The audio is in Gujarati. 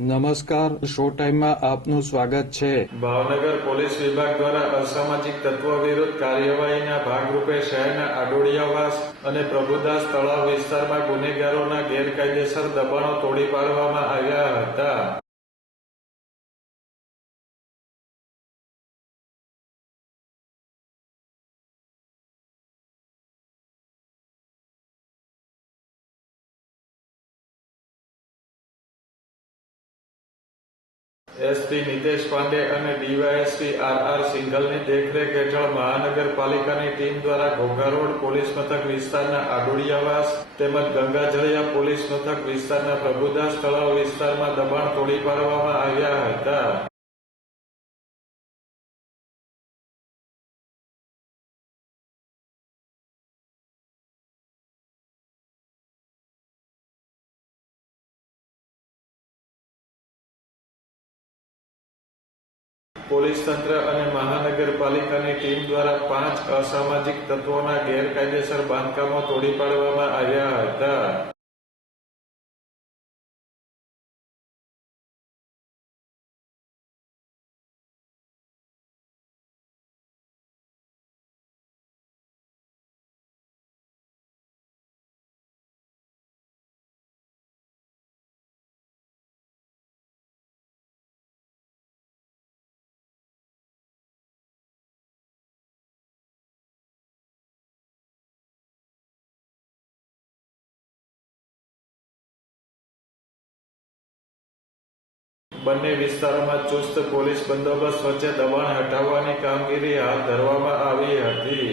નમસ્કાર, શો ટાઈમમાં આપનું સ્વાગત છે। ભાવનગર પોલીસ વિભાગ દ્વારા અસામાજિક તત્વો વિરુદ્ધ કાર્યવાહીના ભાગરૂપે શહેરના આડોડિયાવાસ અને પ્રભુદાસ તળાવ વિસ્તારમાં ગુનેગારોના ગેરકાયદેસર દબાણો તોડી પાડવામાં આવ્યા હતા। એસપી નિતેશ પાંડે અને ડીવાયએસપી આર સિંઘલની દેખરેખ હેઠળ મહાનગરપાલિકાની ટીમ દ્વારા ઘોઘા રોડ પોલીસ મથક વિસ્તારના આડોડિયાવાસ તેમજ ગંગાજળિયા પોલીસ મથક વિસ્તારના પ્રભુદાસ તળાવ વિસ્તારમાં દબાણ તોડી પાડવામાં આવ્યા હતા। પોલીસ તંત્ર અને મહાનગરપાલિકાની ટીમ દ્વારા 5 અસામાજિક તત્વોના ગેરકાયદેસર બાંધકામો તોડી પાડવામાં આવ્યા હતા। બંને વિસ્તારોમાં ચુસ્ત પોલીસ બંદોબસ્ત વચ્ચે દબાણ હટાવવાની કામગીરી હાથ ધરવામાં આવી હતી।